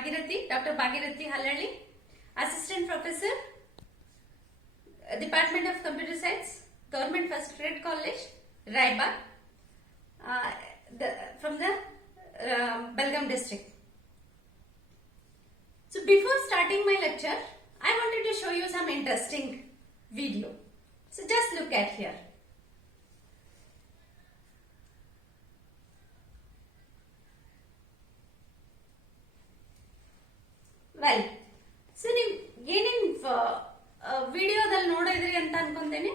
Bhagirathi, Dr. Bhagirathi Hallalli, Assistant Professor, Department of Computer Science, Government First Grade College, Raibag, from the Belgaum district. So before starting my lecture, I wanted to show you some interesting video. So just look at here. Well, so ನೀವು ಏನೇನ್ ವಿಡಿಯೋದಲ್ಲಿ ನೋಡಿದ್ರಿ ಅಂತ ಅನ್ಕೊಂತೇನೆ.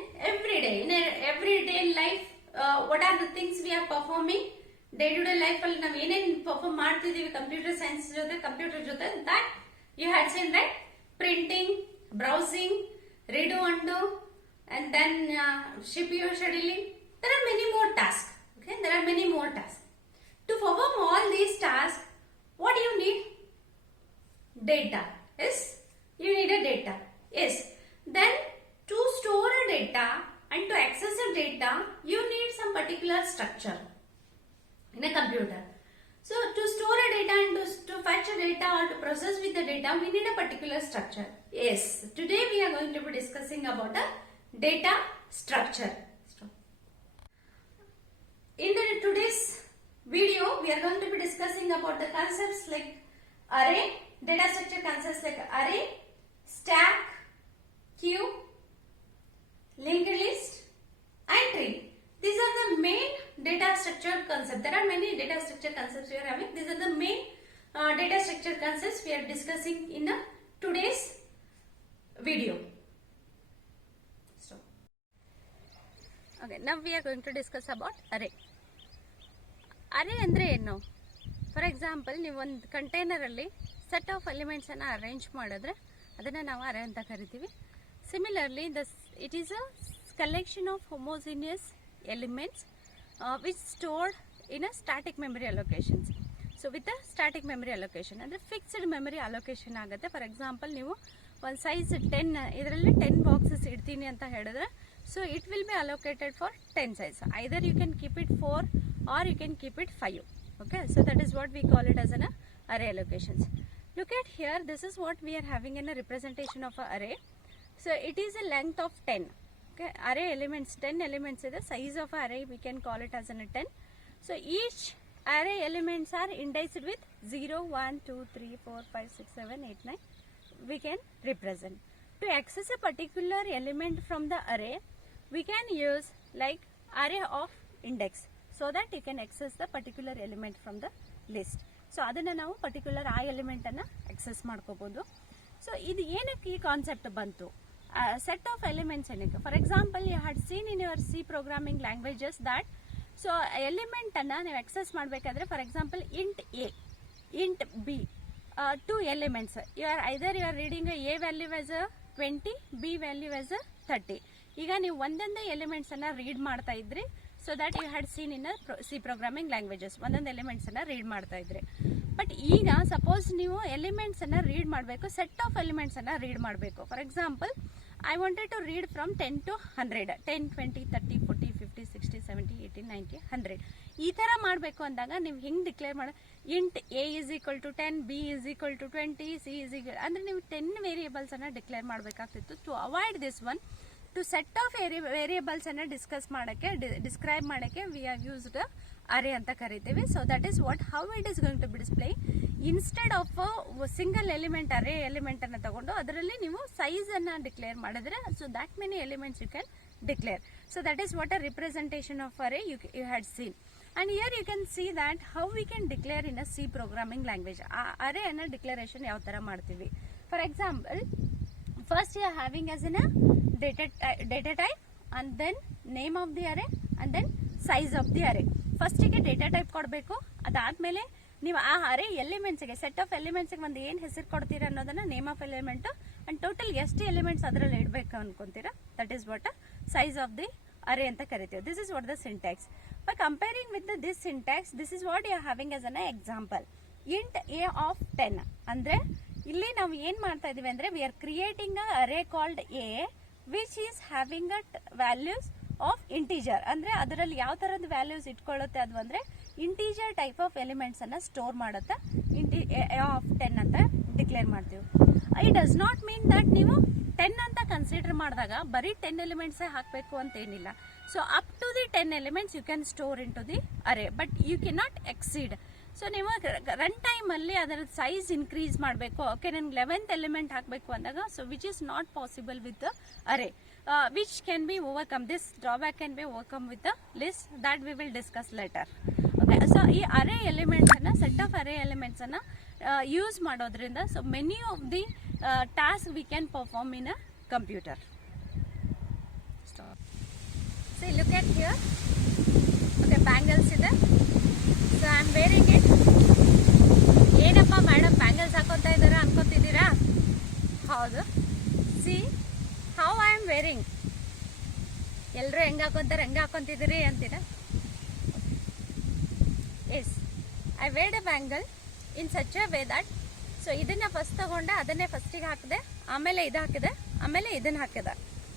Every day life what are the things we are performing day to day life ಅಲ್ಲಿ ನಾವು ಏನೇನ್ perform ಮಾಡ್ತಿದೀವಿ ಕಂಪ್ಯೂಟರ್ ಸೈನ್ಸ್ ಜೊತೆ, ಕಂಪ್ಯೂಟರ್ ಜೊತೆ, that you had seen right. Printing, browsing, redo undo, and then CPU scheduling. There are many more tasks. Okay, there are many more tasks. To perform all these tasks, what do you need? Data. Yes, you need a data. Yes, then to store a data and to access a data, you need some particular structure in a computer. So to store a data and to fetch a data or to process with the data, we need a particular structure. Yes, today we are going to be discussing about a data structure. In today's video, we are going to be discussing about the concepts like array, data structure concepts like array, stack, queue, linked list, and tree. These are the main data structure concepts. There are many data structure concepts we are having. These are the main data structure concepts we are discussing in today's video. So, okay, now we are going to discuss about array. Array andre ಏನು? For example, ನೀವು ಒಂದು container ಅಲ್ಲಿ set of elements ಅನ್ನ arrange ಮಾಡಿದ್ರೆ ಅದನ್ನ ನಾವು ಅರೇ ಅಂತ ಕರಿತೀವಿ. Similarly it is a collection of homogeneous elements which stored in a static memory allocations. So with a static memory allocation ಅಂದ್ರೆ ಫಿಕ್ಸ್ಡ್ ಮೆಮರಿ ಅಲೋಕೇಶನ್ ಆಗುತ್ತೆ. ಫಾರ್ ಎಕ್ಸಾಂಪಲ್, ನೀವು ಒಂದು ಸೈಜ್ 10 ಇದರಲ್ಲಿ 10 ಬಾಕ್ಸಸ್ ಇಡ್ತೀನಿ ಅಂತ ಹೇಳಿದ್ರೆ, so it will be allocated for 10 size. Either you can keep it 4 or you can keep it 5. Okay, so that is what we call it as an array allocations. Look at here, this is what we are having in a representation of an array. So it is a length of 10. Okay, array elements, 10 elements is the size of array, we can call it as an 10. So each array elements are indexed with 0, 1, 2, 3, 4, 5, 6, 7, 8, 9. We can represent. To access a particular element from the array, we can use like array of index, so that you can access the particular element from the list. So ಅದನ್ನ ನಾವು particular ಆ element ಅನ್ನ access ಮಾಡ್ಕೋಬಹುದು. So ಇದು ಏನಕ್ಕೆ ಈ concept ಬಂತು? Set of elements ಏನಕ್ಕೆ? For example, you had seen in your C programming languages that so element ಅನ್ನ ನೀವು ಆಕ್ಸೆಸ್ ಮಾಡಬೇಕಾದ್ರೆ, for example int a, int b, 2 elements. You are reading a value as 20, b value as 30. ಈಗ ನೀವು ಒಂದೊಂದೇ elements ಅನ್ನ read ಮಾಡ್ತಾ ಇದ್ರಿ. So that you had seen in C programming languages, ಒಂದೊಂದು ಎಲಿಮೆಂಟ್ಸ್ ಅನ್ನ ರೀಡ್ ಮಾಡ್ತಾ ಇದ್ರಿ. ಬಟ್ ಈಗ ಸಪೋಸ್ ನೀವು ಎಲಿಮೆಂಟ್ಸ್ ಅನ್ನ ರೀಡ್ ಮಾಡಬೇಕು, ಸೆಟ್ ಆಫ್ ಎಲಿಮೆಂಟ್ಸ್ ಅನ್ನ ರೀಡ್ ಮಾಡಬೇಕು. For example, I wanted to read from 10 to 100, 10, 20, 30, 40, 50, 60, 70, 80, 90, 100. ಈ ತರ ಮಾಡಬೇಕು ಅಂದಾಗ ನೀವು ಹಿಂಗ್ ಡಿಕ್ಲೇರ್ ಮಾಡಿ, int a is equal to 10, b is equal to 20, c is equal ಅಂದ್ರೆ ನೀವು 10 ವೇರಿಯೇಬಲ್ಸ್ ಅನ್ನ ಡಿಕ್ಲೇರ್ ಮಾಡಬೇಕಾಗ್ತಿತ್ತು. To avoid this one, to set of variables ಅನ್ನ ಡಿಸ್ಕ್ರೈಬ್ ಮಾಡಕ್ಕೆ ವಿ ಹ್ಯಾವ್ ಯೂಸ್ಡ್ ಅರೇ ಅಂತ ಕರಿತೀವಿ. So that is what how it is going to be display. Instead of single element, array element ಅನ್ನ ತಗೊಂಡು ಅದರಲ್ಲಿ ನೀವು size ಅನ್ನ declare ಮಾಡಿದ್ರೆ, so that many elements you can declare. So that is what a representation of array you had seen. And here you can see that how we can declare in a C programming language. ಆ array ಅನ್ನ declaration ಯಾವ ತರ ಮಾಡ್ತೀವಿ? For example, first you are having as in data type, and then name of the array, and then size of the array. First ಗೆ data type ಕೊಡಬೇಕು. ಅದಾದ್ಮೇಲೆ ನೀವು ಆ ಅರೇ ಎಲಿಮೆಂಟ್ಸ್ ಗೆ, ಸೆಟ್ ಆಫ್ ಎಲಿಮೆಂಟ್ಸ್ ಗೆ ಒಂದು ಏನ್ ಹೆಸರು ಕೊಡ್ತೀರಾ ಅನ್ನೋದನ್ನ name of element, and total ಎಷ್ಟು ಎಲಿಮೆಂಟ್ಸ್ ಅದರಲ್ಲಿ ಇಡಬೇಕು ಅನ್ಕೊಂತೀರಾ, that is what size of the array ಅಂತ ಕರಿತೀವಿ. This is what the syntax. By comparing with this syntax, this is what you are having as an example. Int a of 10 ಅಂದ್ರೆ ಇಲ್ಲಿ ನಾವು ಏನ್ ಮಾಡ್ತಾ ಇದೀವಿ ಅಂದ್ರೆ, we are creating a array called A which is having a values of integer. ಅಂದ್ರೆ ಅದರಲ್ಲಿ ಯಾವ ತರದ ವ್ಯಾಲ್ಯೂಸ್ ಇಟ್ಕೊಳ್ಳುತ್ತೆ ಅದು ಅಂದ್ರೆ ಇಂಟೀಜರ್ ಟೈಪ್ ಆಫ್ ಎಲಿಮೆಂಟ್ಸ್ ಅನ್ನ ಸ್ಟೋರ್ ಮಾಡುತ್ತೆ ಆಫ್ 10 ಅಂತ ಡಿಕ್ಲೇರ್ ಮಾಡ್ತೀವಿ. It does not mean that ನೀವು 10 ಅಂತ ಕನ್ಸಿಡರ್ ಮಾಡಿದಾಗ ಬರೀ 10 ಎಲಿಮೆಂಟ್ಸ್ ಹಾಕಬೇಕು ಅಂತ ಏನಿಲ್ಲ. So up to the 10 elements you can store in to the array, but you can not exceed. So ನೀವು ರನ್ ಟೈಮ್ ಅಲ್ಲಿ ಅದರ ಸೈಜ್ ಇನ್ಕ್ರೀಸ್ ಮಾಡಬೇಕು, ಓಕೆ ನನ್ಗೆ 11th ಎಲಿಮೆಂಟ್ ಹಾಕಬೇಕು ಅಂದಾಗ, so which is not possible with the array, which can be overcome. This drawback can be overcome with the list that we will discuss later. Okay, so ಈ array elements ಅನ್ನ, set of array elements ಅನ್ನ use ಮಾಡೋದ್ರಿಂದ so many of the task we can perform in a computer. See, look at here. Okay, bangles ಇದೆ. So I am wearing it. ಏನಪ್ಪ madam bangles ಹಾಕೋತಾ ಇದ್ದೀರಾ ಅನ್ಕೋತಿದ್ದೀರಾ? ಹೌದು. See how I am wearing. ಎಲ್ಲರೂ ಹೆಂಗ ಹಾಕೊಂತಾರೆ, ಹೆಂಗ ಹಾಕೊಂತಿದ್ದೀರಿ ಅಂತೀರಾ? Yes, I wear a bangle in such a way that, so ಇದನ್ನ ಫಸ್ಟ್ ತಗೊಂಡೆ, ಅದನ್ನೇ ಫಸ್ಟಿಗೆ ಹಾಕಿದೆ, ಆಮೇಲೆ ಇದು ಹಾಕಿದೆ, ಆಮೇಲೆ ಇದನ್ನ ಹಾಕಿದೆ.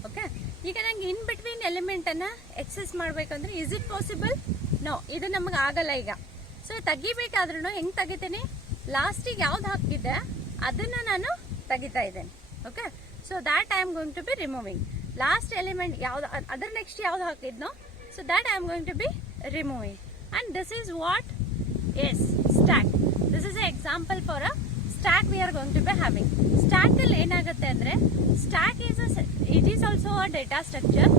ಓಕೆ, ಈಗ ನಂಗೆ ಇನ್ ಬಿಟ್ವೀನ್ ಎಲಿಮೆಂಟ್ ಅನ್ನ ಎಕ್ಸೆಸ್ ಮಾಡ್ಬೇಕಂದ್ರೆ ಇಸ್ ಇಟ್ ಪಾಸಿಬಲ್? ನೋ, ಇದು ನಮಗೆ ಆಗಲ್ಲ ಈಗ. ಸೊ ತೆಗಿಬೇಕಾದ್ರೂ ಹೆಂಗ್ ತೆಗಿತೀನಿ, ಲಾಸ್ಟಿಗೆ ಯಾವ್ದು ಹಾಕಿದ್ದೆ ಅದನ್ನ ನಾನು ತೆಗಿತಾ ಇದ್ದೇನೆ. Okay, so that I am going to be removing. Last element ಯಾವ್ದು, ಅದರ ನೆಕ್ಸ್ಟ್ ಯಾವ್ದು ಹಾಕಿದ್ನೋ, so that I am going to be removing. And this is what? Yes, stack. This is a example for a stack we are going to be having. Stack ಅಲ್ಲಿ ಏನಾಗುತ್ತೆ ಅಂದ್ರೆ, stack it is also a data structure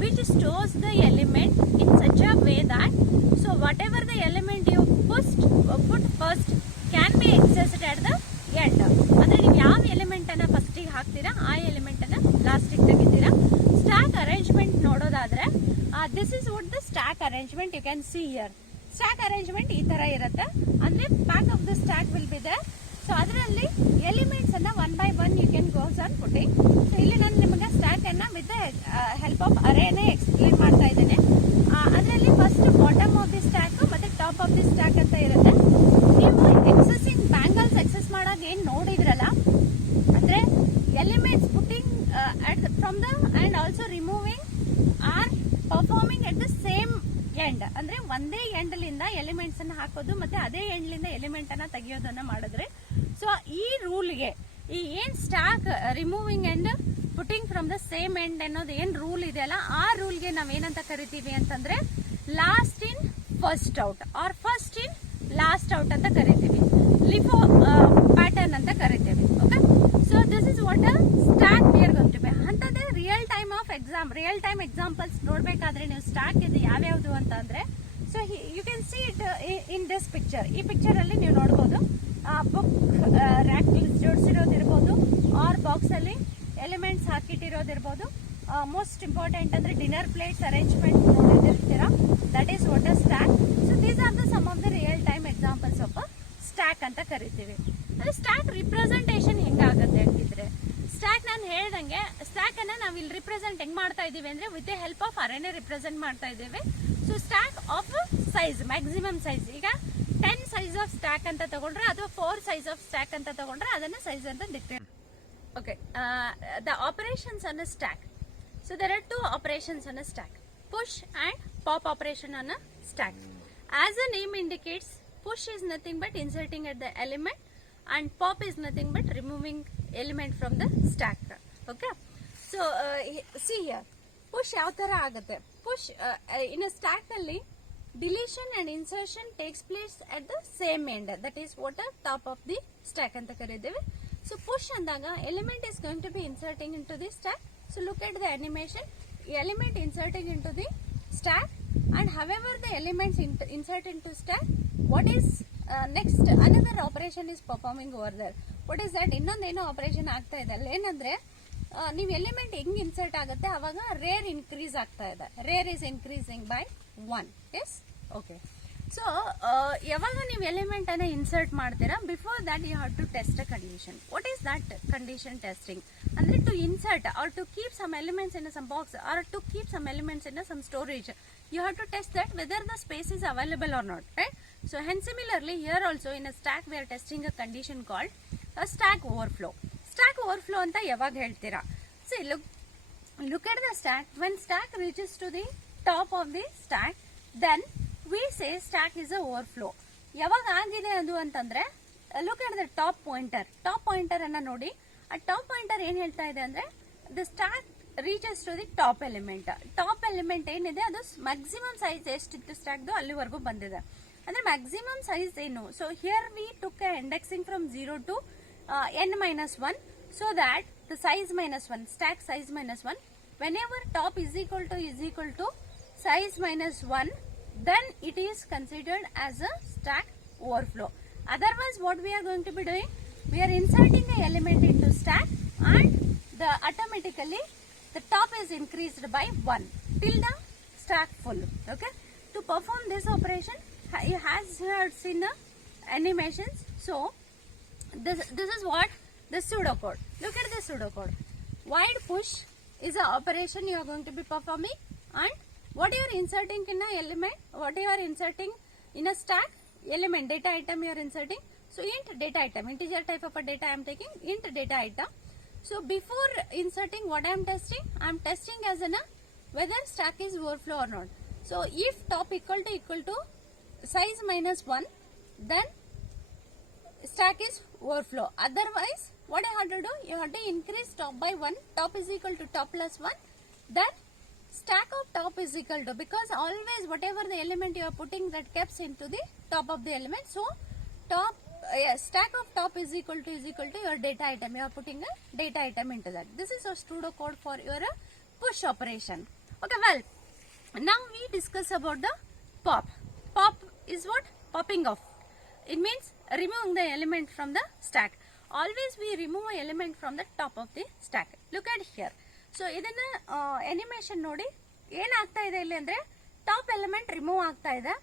which stores the element in such a way that, so whatever the element you put first can be accessed at the end. ಅಂದ್ರೆ ನೀವು ಯಾವ element ಅನ್ನ first ಗೆ ಹಾಕ್ತೀರಾ ಆ element ಅನ್ನ last ಗೆ ತೆಗಿತೀರಾ. Stack arrangement ನೋಡೋದಾದ್ರೆ, this is what the stack arrangement you can see here. Stack arrangement ಈ ತರ ಇರುತ್ತೆ. ಅಂದ್ರೆ back of the stack will be there. So ಅದರಲ್ಲಿ ಎಲಿಮೆಂಟ್ಸ್ ಅನ್ನ one by one you can goes on putting. So ಇಲ್ಲಿ ನಾನು ನಿಮಗೆ ಸ್ಟ್ಯಾಕ್ ಅನ್ನ ವಿತ್ ಹೆಲ್ಪ್ ಆಫ್ ಅರೇನೇ ಎಕ್ಸ್ಪ್ಲೇನ್ ಮಾಡ್ತಾ ಇದ್ದೇನೆ. ಅದರಲ್ಲಿ first bottom of the stack ಮತ್ತೆ ಟಾಪ್ ಆಫ್ ದಿ ಸ್ಟ್ಯಾಕ್ ಅಂತ ಇರುತ್ತೆ. ನೀವು ಎಕ್ಸೆಸಿಂಗ್ ಬ್ಯಾಂಗಲ್ಸ್ ಎಕ್ಸೆಸ್ ಮಾಡಾಗ ಏನ್ ನೋಡಿದ್ರಲ್ಲ, ಅಂದ್ರೆ elements putting from the and also removing R performing at the same end. ಅಂದ್ರೆ ಒಂದೇ ಎಂಡ್ ಲಿಂದ ಎಲಿಮೆಂಟ್ಸ್ ಅನ್ನ ಹಾಕೋದು ಮತ್ತೆ ಅದೇ ಎಂಡ್ ಲಿಂದ ಎಲಿಮೆಂಟ್ ಅನ್ನ ತೆಗಿಯೋದನ್ನ ಮಾಡಿದ್ರೆ, ಸೊ ಈ ರೂಲ್ಗೆ, ಈ ಏನ್ stack removing and putting from the same end ಅನ್ನೋದು ಏನ್ ರೂಲ್ ಇದೆಯಲ್ಲ, ಆ ರೂಲ್ಗೆ ನಾವೇನಂತ ಕರಿತೀವಿ ಅಂತಂದ್ರೆ last in first out or first in last out ಅಂತ ಕರಿತೀವಿ. ಲಿಫೋ ಪ್ಯಾಟರ್ನ್ ಅಂತ ಕರಿತೀವಿ. Okay, so this is what a stack we are going to be. ಅಂತಂದ್ರೆ ರಿಯಲ್ ಟೈಮ್ ಎಕ್ಸಾಂಪಲ್ಸ್ ನೋಡ್ಬೇಕಾದ್ರೆ ನೀವು ಸ್ಟ್ಯಾಕ್ ಇದೆ ಯಾವ್ಯಾವ್ದು ಅಂತ ಅಂದ್ರೆ, so you can see it in this picture. ಈ ಪಿಕ್ಚರ್ ಅಲ್ಲಿ ನೀವು ನೋಡಬಹುದು ಬುಕ್ ರ್ಯಾಕ್ ಜೋಡಿಸಿರೋದಿರ್ಬೋದು, ಆರ್ ಬಾಕ್ಸ್ ಅಲ್ಲಿ ಎಲಿಮೆಂಟ್ಸ್ ಹಾಕಿಟ್ಟಿರೋದಿರ್ಬೋದು. ಮೋಸ್ಟ್ ಇಂಪಾರ್ಟೆಂಟ್ ಅಂದ್ರೆ ಡಿನ್ನರ್ ಪ್ಲೇಟ್ಸ್ ಅರೇಂಜ್ಮೆಂಟ್ ನೋಡಿದಿರ್ತೀರಾ, that is what a stack. So these are the some of the real time examples of stack ಅಂತ ಕರಿತೀವಿ. ಅಂದ್ರೆ ಸ್ಟ್ಯಾಕ್ ರಿಪ್ರೆಸೆಂಟೇಷನ್ ಹೆಂಗಾಗುತ್ತೆ ಅಂತಿದ್ರೆ, ಸ್ಟ್ಯಾಕ್ ನಾನು ಹೇಳ್ದಂಗೆ ಸ್ಟ್ಯಾಕ್ ಅನ್ನ ನಾವು ಇಲ್ಲಿ ರಿಪ್ರೆಸೆಂಟ್ ಹೆಂಗ್ ಮಾಡ್ತಾ ಇದೀವಿ ಅಂದ್ರೆ ವಿತ್ ದ ಹೆಲ್ಪ್ ಆಫ್ ಅರೇನೆ ರಿಪ್ರೆಸೆಂಟ್ ಮಾಡ್ತಾ ಇದ್ದೇವೆ. So stack of size, maximum size. ಈಗ 10 ಸೈಜ್ ಆಫ್ ಸ್ಟ್ಯಾಕ್ ಅಂತ ತಗೊಂಡ್ರೆ ಅಥವಾ 4 ಸೈಜ್ ಆಫ್ ಸ್ಟ್ಯಾಕ್ ಅಂತ ತಗೊಂಡ್ರೆ ಅದನ್ನ ಸೈಜ್ ಅಂತ declare. Okay, the operations on a stack. So there are 2 operations on a stack, push and pop operation on a stack. As a name indicates, push is nothing but inserting at the element and pop is nothing but removing element from the stack. Okay, so see here, push ಯಾವ ತರ ಆಗುತ್ತೆ. push in a stack ನಲ್ಲಿ deletion and insertion takes place at the same end, that is what a top of the stack ಅಂತ ಕರೀತೀವಿ. so push ಅಂದಾಗ element is going to be inserting into the stack. so look at the animation, element inserting into the stack, and however the elements insert into stack, what is next another operation is performing over there. what is that? ಇನ್ನೊಂದೇನೋ operation ಆಗ್ತಾ ಇದೆ ಅಲ್ಲಿ. ಏನಂದ್ರೆ ನೀವು element ಹೆಂಗ್ insert ಆಗುತ್ತೆ ಅವಾಗ rare increase ಆಗ್ತಾ ಇದೆ. Rear is increasing by 1. Yes, okay. So ಯಾವಾಗ ನೀವು ಎಲಿಮೆಂಟ್ ಅನ್ನ ಇನ್ಸರ್ಟ್ ಮಾಡ್ತೀರಾ, before that you have to test a condition. What is that condition testing? ಅಂದ್ರೆ to insert or to keep some elements in some box or to keep some elements in some storage, you have to test that whether the space is available or not, right? so hence similarly here also in a stack we are testing a condition called a stack overflow. stack overflow anta yavag heltira? see, look at the stack. when stack reaches to the top of the stack, then we say stack is a overflow. ಯಾವಾಗ ಆಗಿದೆ ಅದು ಅಂತಂದ್ರೆ look at the top pointer ಅನ್ನ ನೋಡಿ. ಆ top pointer ಏನ್ ಹೇಳ್ತಾ ಇದೆ ಅಂದ್ರೆ the stack reaches to the top element ಏನಿದೆ ಅದು ಮ್ಯಾಕ್ಸಿಮಮ್ ಸೈಜ್ ಎಷ್ಟಿತ್ತು ಸ್ಟಾಕ್ ಅಲ್ಲಿವರೆಗೂ ಬಂದಿದೆ ಅಂದ್ರೆ ಮ್ಯಾಕ್ಸಿಮಮ್ ಸೈಜ್ ಏನು. So here we took indexing from 0 to n-1 so that the size -1 stack size -1 whenever top is equal to size -1 then it is considered as a stack overflow. Otherwise what we are going to be doing, we are inserting an element into stack and automatically the top is increased by 1 till the stack full. Okay, to perform this operation you has seen the animations. So this is what the pseudocode. Look at the pseudocode. Wide push is an operation you are going to be performing, and what you are inserting in a element, what you are inserting in a stack element, data item you are inserting. So int data item, integer type of a data I am taking, int data item. So before inserting, what I am testing as in a whether stack is overflow or not. So if top equal to size -1 then stack is overflow. Otherwise what I have to do, you have to increase top by 1, top is equal to top plus 1, then stack of top is equal to, because always whatever the element you are putting that keeps into the top of the element. So top stack of top is equal to your data item. You are putting a data item into that. This is a pseudocode for your push operation. Okay, well now we discuss about the pop. Pop is what? Popping off. It means removing the element from the stack. Always we remove an element from the top of the stack. Look at here. So ಇದನ್ನ animation ನೋಡಿ ಏನಾಗ್ತಾ ಇದೆ ಇಲ್ಲಿ ಅಂದ್ರೆ top element remove ಆಗ್ತಾ ಇದೆ.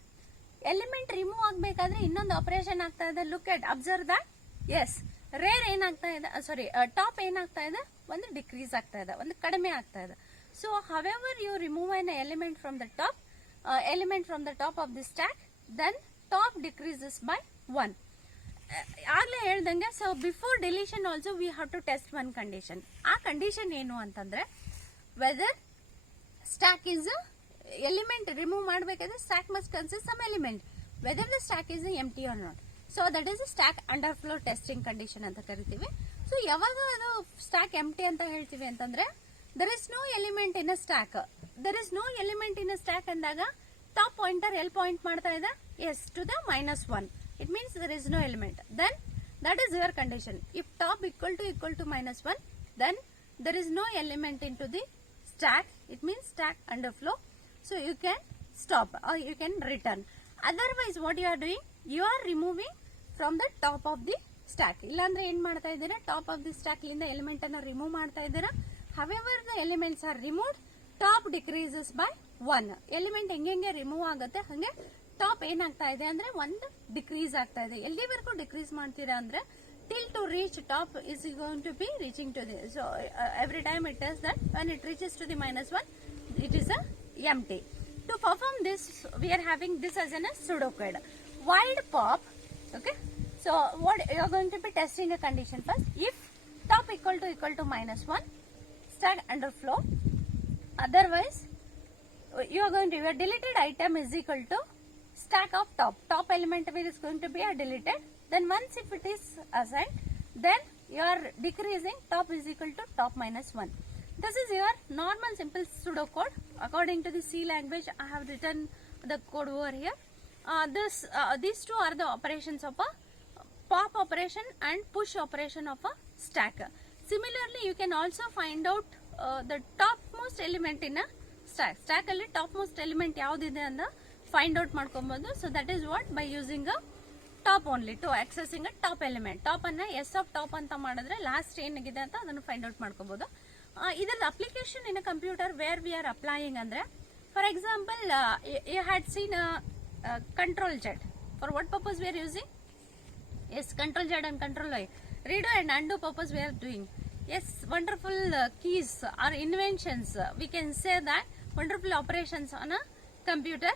Element remove ಆಗಬೇಕಾದ್ರೆ ಇನ್ನೊಂದು ಆಪರೇಷನ್ ಆಗ್ತಾ ಇದೆ. Look at observe that. Yes, rear ಏನಾಗ್ತಾ ಇದೆ, ಸಾರಿ ಟಾಪ್ ಏನಾಗ್ತಾ ಇದೆ, ಒಂದು ಡಿಕ್ರೀಸ್ ಆಗ್ತಾ ಇದೆ, ಒಂದು ಕಡಿಮೆ ಆಗ್ತಾ ಇದೆ. So however you remove an element from the top of the stack, then top decreases by 1. ಆಗ್ಲೇ ಹೇಳ್ದಂಗೆ, so before deletion also we have to test one condition. ಆ ಕಂಡೀಷನ್ ಏನು ಅಂತಂದ್ರೆ whether stack is element remove ಮಾಡಬೇಕಾದ್ರೆ stack must consist some element, whether the stack is empty or not. So that is stack underflow testing condition ಅಂತ ಕರಿತೀವಿ. So ಯಾವಾಗ ಅದು stock empty ಅಂತ ಹೇಳ್ತೀವಿ ಅಂತಂದ್ರೆ there is no element in a stack. There is no element in a stack ಅಂದಾಗ top pointer ಎಲ್ಲಿ point ಮಾಡ್ತಾ ಇದೆ? Yes, to the -1. It means there is no element. Then that is your condition. If top equal to -1, then there is no element into the stack. It means stack underflow. So you can stop or you can return. Otherwise what you are doing, you are removing from the top of the stack. ಇಲ್ಲಾಂದ್ರೆ ಏನ್ ಮಾಡ್ತಾ ಇದ್ದೀರಾ, top of the stock ಲಿಂದ element ಅನ್ನ remove ಮಾಡ್ತಾ ಇದ್ದೀರಾ. However the elements are removed, top decreases by 1. Element ಹೆಂಗೆ remove ಆಗುತ್ತೆ ಹಂಗೆ ಟಾಪ್ ಏನಾಗ್ತಾ ಇದೆ ಅಂದ್ರೆ ಒಂದು ಡಿಕ್ರೀಸ್ ಆಗ್ತಾ ಇದೆ. ಎಲ್ಲಿವರೆಗೂ ಡಿಕ್ರೀಸ್ ಮಾಡ್ತೀರಾ ಅಂದ್ರೆ till to reach top is going to be reaching to the, so every time it does that, when it reaches to the -1 it is a empty. To perform this we are having this as a pseudocode. Wide pop. Okay, so what you are going to be testing a condition first. If top equal to -1, stack underflow. Otherwise you are going to, your deleted item is equal to stack of top element is going to be deleted. Then once if it is assigned, then you are decreasing top is equal to top -1. This is your normal simple pseudocode. According to the C language, I have written the code over here. These two are the operations of a pop operation and push operation of a stack. Similarly, you can also find out the topmost element in a stack. Stack alli topmost element yaudide anda find out ಮಾಡ್ಕೊಬಹುದು. So that is what, by using a top only to accessing a top element. Top ಅನ್ನ S of top ಅಂತ ಮಾಡಿದ್ರೆ last ಏನಿದೆ ಅಂತ ಅದನ್ನು find out ಮಾಡ್ಕೋಬಹುದು. ಇದರ application in computer where we are applying ಅಂದ್ರೆ, for example you had seen control Z. For what purpose we are using? Yes, control Z and control I, redo and undo purpose we are doing. Yes, wonderful keys or inventions, we can say that wonderful operations on a computer.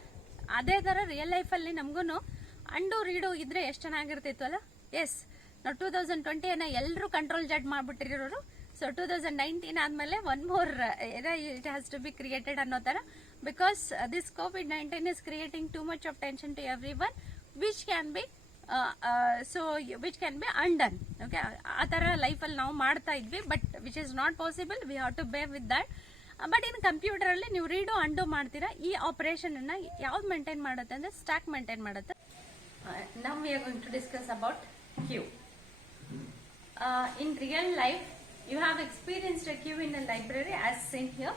ಅದೇ ತರ real life ಅಲ್ಲಿ ನಮಗೂ ಅಂಡು reed ಇದ್ರೆ ಎಷ್ಟು ಚೆನ್ನಾಗಿರ್ತಿತ್ತು ಅಲ್ಲ. S, ನಾವು 2020 ಎಲ್ಲರೂ ಕಂಟ್ರೋಲ್ ಜೆಡ್ ಮಾಡ್ಬಿಟ್ಟಿರೋರು. ಸೊ 2019 ಆದ್ಮೇಲೆ one more it has to be created ಅನ್ನೋ ತರ because this COVID-19 is creating too much of tension to everyone, which can be which can be undone. Okay, ಆ ಥರ ಲೈಫಲ್ಲಿ ನಾವು ಮಾಡ್ತಾ ಇದ್ವಿ, but which is not possible. We have to bear with that. But in ಕಂಪ್ಯೂಟರಲ್ಲಿ ನೀವು redo ಅಂಡು ಮಾಡ್ತೀರಾ. ಈ ಆಪರೇಷನ್ ಅನ್ನ ಯಾವ್ದು ಮೇಂಟೈನ್ ಮಾಡುತ್ತೆ ಅಂದ್ರೆ ಸ್ಟ್ಯಾಕ್ ಮೇಂಟೈನ್ ಮಾಡುತ್ತೆ. Now we are going to discuss about queue. In real life, you have experienced a queue in a library as seen here.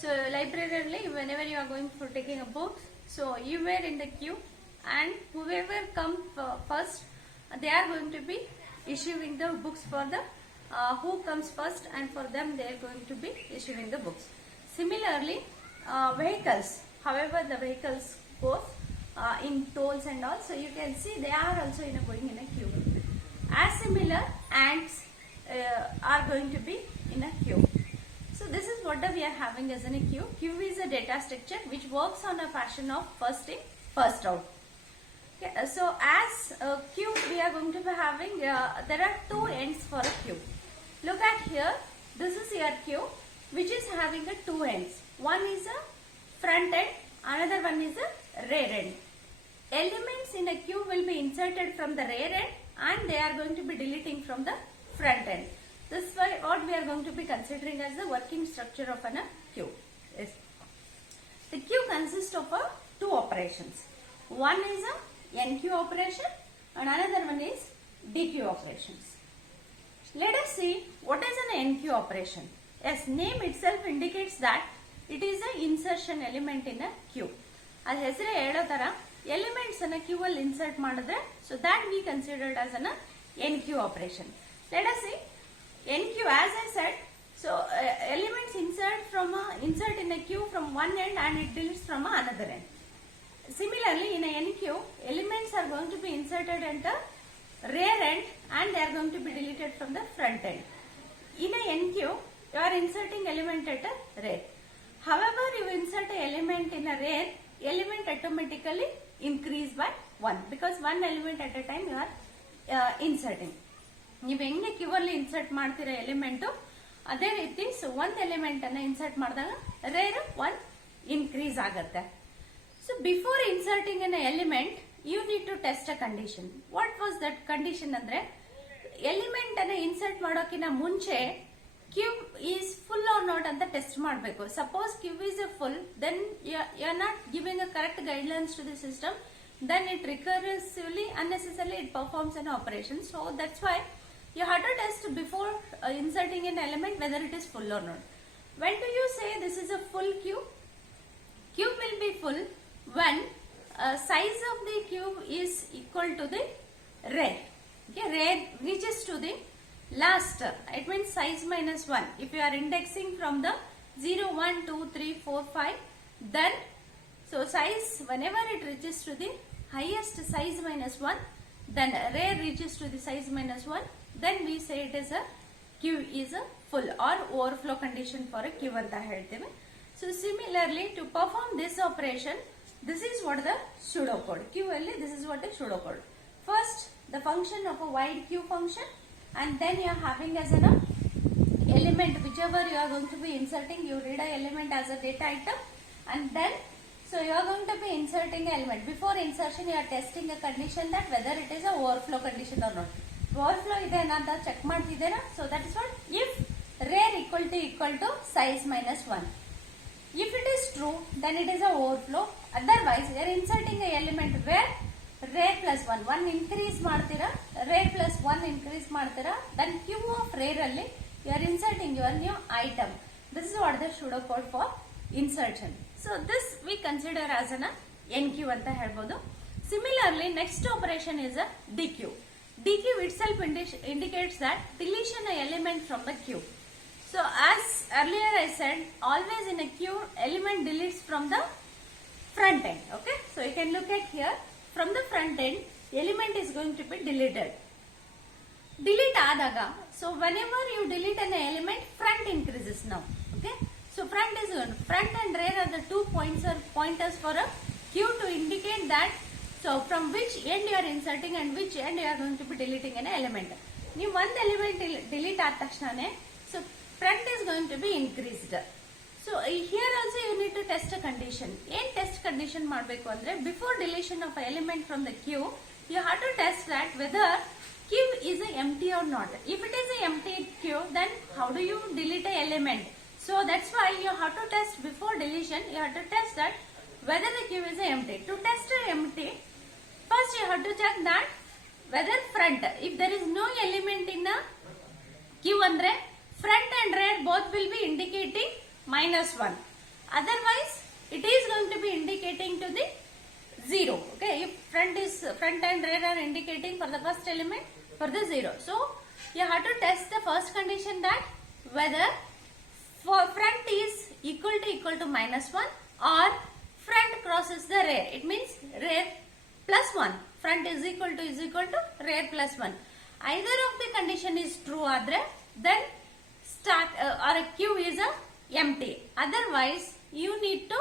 So library, whenever you are going for taking a book, so you were in the queue, and whoever come first, they are going to be issuing the books for the who comes first, and for them they are going to be issuing the books. Similarly, vehicles, however the vehicles goes in tolls and all, so you can see they are also going in a queue. As similar, ants are going to be in a queue. So this is what we are having as in a queue. Queue is a data structure which works on a fashion of first in, first out. Okay, so as a queue, we are going to be having, there are two ends for a queue. Look at here, this is your queue which is having a two ends. One is a front end, another one is a rear end. Elements in a queue will be inserted from the rear end, and they are going to be deleting from the front end. This is what we are going to be considering as the working structure of a queue. Yes. The queue consists of two operations. One is a NQ operation and another one is DQ operations. Let us see what is an NQ operation. Yes, name itself indicates that it is an insertion element in a queue. As ಹೆಸರೇ ಹೇಳೋ ತರ elements ಅನ್ನ Q ಅಲ್ಲಿ insert ಮಾಡಿದ್ರೆ, so that we considered as an NQ operation. Let us see NQ, as I said, so elements insert in a queue from one end and it deletes from another end. Similarly, in a NQ, elements are going to be inserted at the rear end and they are going to be deleted from the front end. In a NQ, you are inserting element at a rear. However, you insert an element in a rear, element automatically increase by 1 because one element at a time you are inserting. ನೀವು ಹೆಂಗೆ Q ಅಲ್ಲಿ insert ಮಾಡ್ತೀರಾ element, ಅದೇ ರೀತಿ so ಒಂದು element ಅನ್ನ insert ಮಾಡಿದಾಗ rear one increase ಆಗುತ್ತೆ. So before inserting an element you need to test a condition. What was that condition ಅಂದ್ರೆ, ಎಲಿಮೆಂಟ್ ಅನ್ನ ಇನ್ಸರ್ಟ್ ಮಾಡೋಕಿನ ಮುಂಚೆ queue is full or not ಅಂತ ಟೆಸ್ಟ್ ಮಾಡಬೇಕು. Suppose queue is a full, then you are not giving a correct guidelines to the system, then it recursively unnecessarily it performs an operation. So that's why you have to test before inserting an element whether it is full or not. When do you say this is a full queue? Queue will be full when size of the queue is equal to the rear. Okay, rear reaches to the last, it means size minus 1. If you are indexing from the 0 1 2 3 4 5, then so size, whenever it reaches to the highest size minus 1, then rear reaches to the size minus 1, then we say it is a queue is a full or overflow condition for a queue anta helteve. So similarly, to perform this operation, this is what the pseudocode. Queue alli this is what the pseudocode. First, the function of a wide queue function, and then you are having as an element whichever you are going to be inserting, you read a element as a data item, and then so you are going to be inserting an element. Before insertion, you are testing a condition that whether it is a overflow condition or not. Overflow ide anta check ಮಾಡ್ತಿದ್ದೀರಾ. So that is what, if rear equal to size minus 1. If it is true, then it is a overflow. Otherwise, you are inserting a element where rear plus 1 increase ಮಾಡ್ತೀರಾ, rear plus 1 increase ಮಾಡ್ತೀರಾ, then queue of rear ಅಲ್ಲಿ you are inserting your new item. This is what the pseudocode for insertion. So this we consider as an NQ anta helbodu. Similarly, next operation is a DQ. DQ itself indicates that deletion an element from the queue. So as earlier I said, always in a queue element deletes from the front end. Okay, so you can look at here, from the front end element is going to be deleted. Delete adaga, so whenever you delete an element, front increases now. Okay, so front and rear are the two pointers for a queue to indicate that, so from which end you are inserting and which end you are going to be deleting an element. ನೀವು ಒಂದು element delete ಆದ ತಕ್ಷಣನೇ, so front is going to be increased. So here also you need to test a condition. ಏನ್ test condition ಮಾಡಬೇಕು ಅಂದ್ರೆ before deletion of element from the queue, you have to test that whether queue is a empty or not. If it is a empty queue, then how do you delete a element? So that's why you have to test before deletion. You have to test that whether the queue is empty. To test a empty, first you have to check that whether front. If there is no element in a queue, andre front and rear both will be indicating -1. Otherwise, it is going to be indicating to the 0. Okay, if front and rear are indicating for the first element for the 0. So you have to test the first condition that whether for front is equal to -1 or front crosses the rear. It means rear plus 1. Front is equal to rear plus 1. Either of the condition is true adre, then start or a queue is a empty. Otherwise, you need to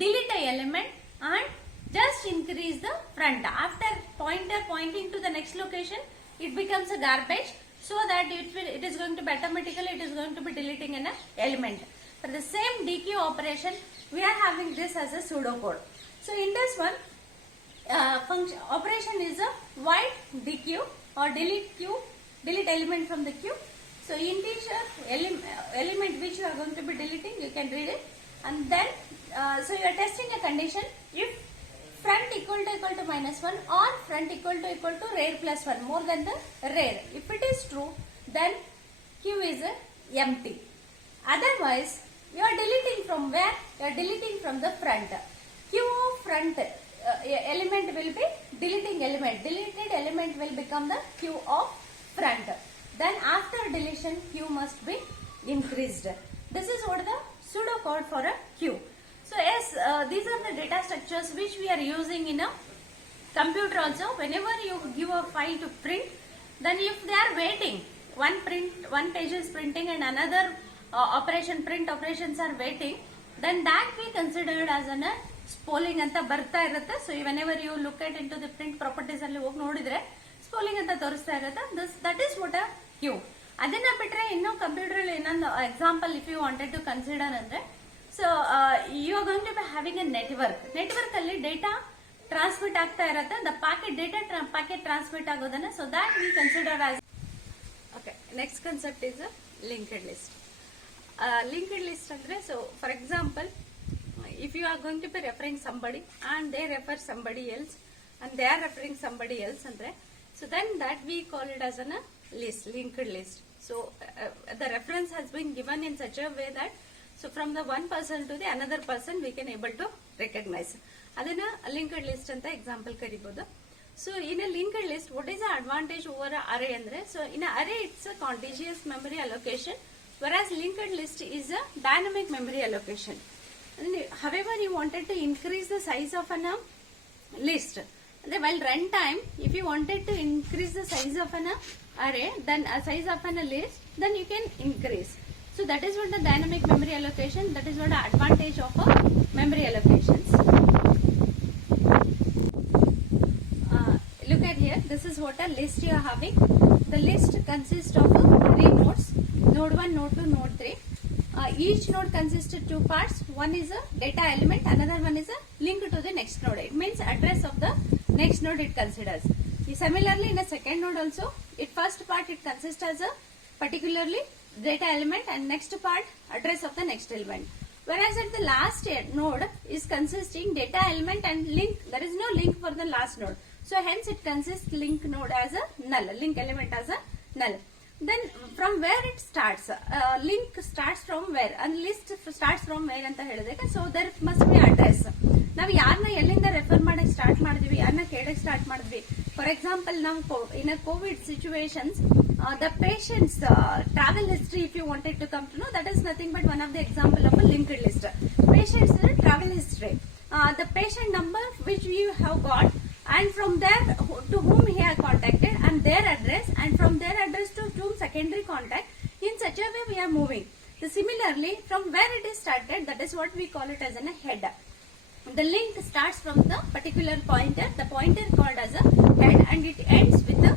delete a element and just increase the front. After pointer pointing to the next location, it becomes a garbage, so that it is going to be automatically, it is going to be deleting an element. For the same DQ operation, we are having this as a pseudocode. So in this one, function operation is a void DQ or delete element from the queue. So integer element which you are going to be deleting, you can read it, and then so you are testing a condition if front equal to -1 or front equal to rear plus 1 more than the rear. If it is true, then queue is empty. Otherwise, you are deleting from where? You are deleting from the front. Queue of front element will be deleting element. Deleted element will become the queue of front. Then after deletion, queue must be increased. This is what the pseudocode for a queue. So yes, these are the data structures which we are using in a computer also. Whenever you give a file to print, then if they are waiting, one page is printing and another print operations are waiting, then that we considered as an spooling anta barta irutte. So whenever you look at into the print properties alli hogi nodidre spooling anta torista irutte. That is what a queue. ಅದನ್ನ ಬಿಟ್ರೆ ಇನ್ನು computer ಅಲ್ಲಿ ಇನ್ನೊಂದು example if you wanted to consider ಅಂದ್ರೆ, so you are going to be having a network ಅಲ್ಲಿ data transmit ಆಗ್ತಾ ಇರತ್ತೆ. The packet transmit ಆಗೋದನ್ನ, so that we consider as. Okay, next concept is linked list. Linked list ಅಂದ್ರೆ, so for example, if you are going to be referring somebody and they refer somebody else and they are referring somebody else andre, so then that we call it as a list, linked list. So the reference has been given in such a way that, so from the one person to the another person we can able to recognize. Adana linked list anta example karibodu. So in a linked list, what is the advantage over an array andre? So in an array it's a contiguous memory allocation, whereas linked list is a dynamic memory allocation. And however, you wanted to increase the size of an list. While runtime, if you wanted to increase the size of an array, then a size of an list, then you can increase. So that is what the dynamic memory allocation. That is what the advantage of a memory allocations. Look at here. This is what a list you are having. The list consists of 3 nodes: node 1, node 2, node 3. Each node consists of 2 parts. One is a data element, another one is a link to the next node. It means address of the next node it considers. Similarly, in a second node also, first part it consists as a particularly data element, and next part address of the next element. Whereas at the last node is consisting data element and link. There is no link for the last node. So hence it consists link node as a null, link element as a null. Then from where it starts, link starts from where and list starts from where anta helideke. So there must be address. Now ಯಾರನ್ನ ಎಲ್ಲಿಂದ refer ಮಾಡಕ್ಕೆ start ಮಾಡಿದ್ವಿ, ಯಾರನ್ನ ಕೇಳಕ್ಕೆ start ಮಾಡಿದ್ವಿ. For example, ನಾವು in a COVID situations, the patient's travel history, if you wanted to come to know, that is nothing but one of the example of a linked list. Patient's travel history, the patient number which we have got, and from there to whom he has contacted, and their address, and from their address to whom secondary contact. In such a way we are moving. So similarly, from where it is started, that is what we call it as a head. The link starts from the particular pointer, the pointer called as a head, and it ends with the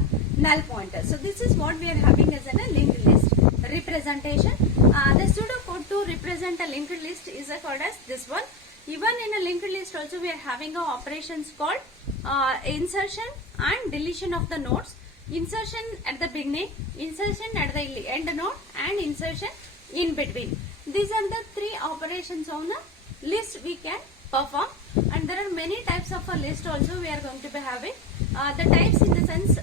null pointer. So this is what we are having as a linked list representation. The pseudocode to represent a linked list is called as this one. Even in a linked list also we are having a operations called insertion and deletion of the nodes. Insertion at the beginning, insertion at the end node, and insertion in between. These are the three operations on a list we can perform, and there are many types of a list also we are going to be having. The types in the sense,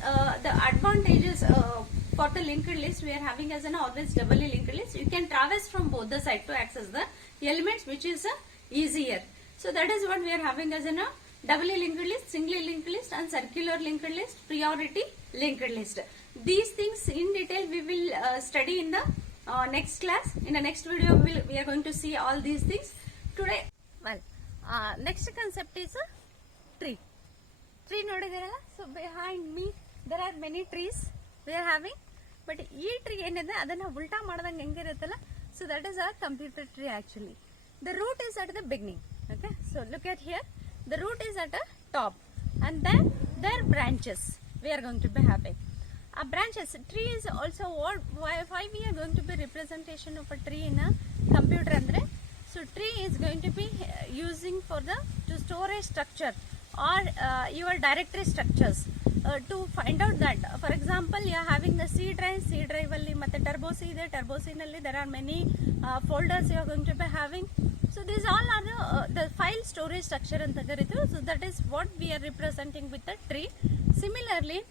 the advantages for the linked list we are having as an always doubly linked list. You can traverse from both the side to access the elements, which is easier. So that is what we are having as a doubly linked list, singly linked list, and circular linked list, priority linked list. These things in detail we will study in the next class. In the next video we are going to see all these things. Today, well, next concept is a tree. Tree nodidiralla. So behind me there are many trees we are having, but ee tree enide adanna ulta madadanga hengiruttalla. So that is a computer tree actually. The root is at the beginning. Okay, so look at here. The root is at the top, and then their branches we are going to be having. Branches. Tree is also what, why we are going to be representation of a tree in a computer andre. So tree is going to be using for the to storage structure or your directory structures to find out that. For example, you are having the C drive alli matte turbo C ide, turbo C nalli there are many folders you are going to be having. So these all are the file storage structure anta karitu. So that is what we are representing with the tree. Similarly,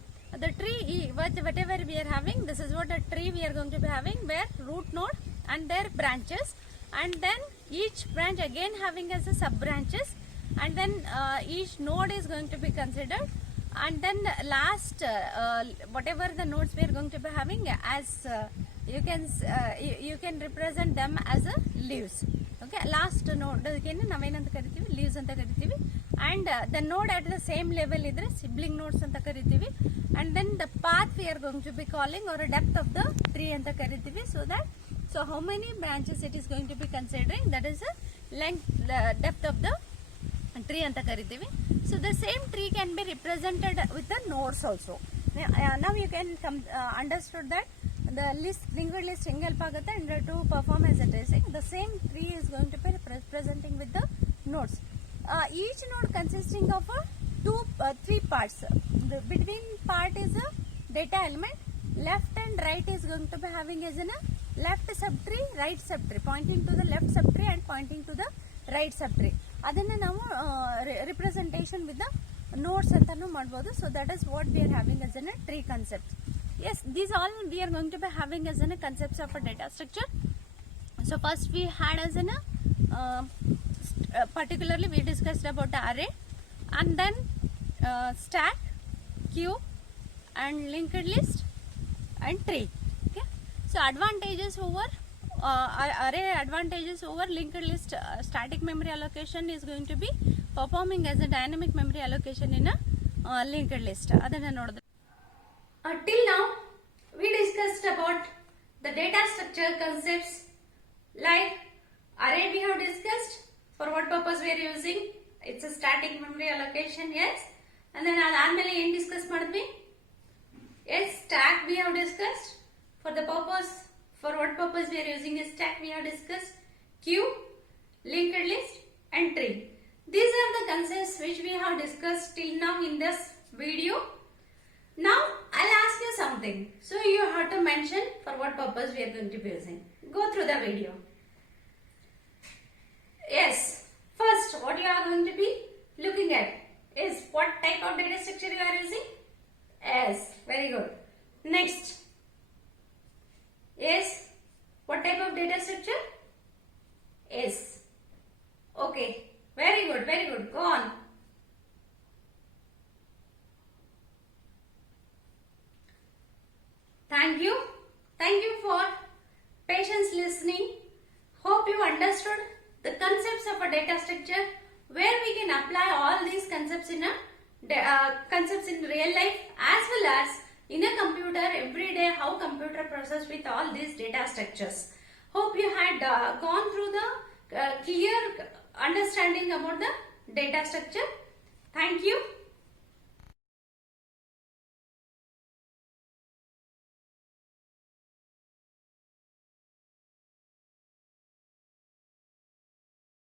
the tree, whatever we are having, this is what a tree we are going to be having, where root node and their branches, and then each branch again having as a sub branches, and then each node is going to be considered, and then last whatever the nodes we are going to be having as you can represent them as a leaves. Okay, last node navenanta karitivi, leaves anta karitivi, and the node at the same level idre sibling nodes anta karitivi, and then the path we are going to be calling, or a depth of the tree anta karitivi. So how many branches it is going to be considering, that is a length, depth of the tree anta karitivi. So the same tree can be represented with the nodes also. Now you can understood that the list, linked list ಹೆಂಗೆ help ಆಗುತ್ತೆ and to perform as a tracing. The same tree is going to be representing with the nodes. Each node consisting of three parts. The between part is a data element. Left and right is going to be having as a left subtree, right subtree, pointing to the left subtree and pointing to the right subtree. ಅದನ್ನ ನಾವು representation with the nodes ಅಂತಾನೂ ಮಾಡಬಹುದು. So that is what we are having as a tree concept. Yes, these all we are going to be having as a concepts of a data structure. So first we had as an particularly we discussed about the array, and then stack, queue, and linked list, and tree. Okay, so advantages over array advantages over linked list. Static memory allocation is going to be performing as a dynamic memory allocation in a linked list. Adanna nodidre. Till now we discussed about the data structure concepts like array we have discussed. For what purpose we are using? It's a static memory allocation, yes. And then adamele ಏನು discuss ಮಾಡಿದ್ವಿ? Yes, stack we have discussed. For the purpose, for what purpose we are using a stack we have discussed. Queue, linked list, and tree. These are the concepts which we have discussed till now in this video. Now I'll ask you something. So you have to mention for what purpose we are going to be using. Go through the video. Yes, first what you are going to be looking at is what type of data structure you are using. Yes, very good. Next, yes, what type of data structure? Yes. Okay, very good, very good. Go on. Thank you. Thank you for patience listening. Hope you understood the concepts of a data structure, where we can apply all these concepts in concepts in real life as well as in a computer every day, how computer process with all these data structures. Hope you had gone through the clear understanding about the data structure. Thank you.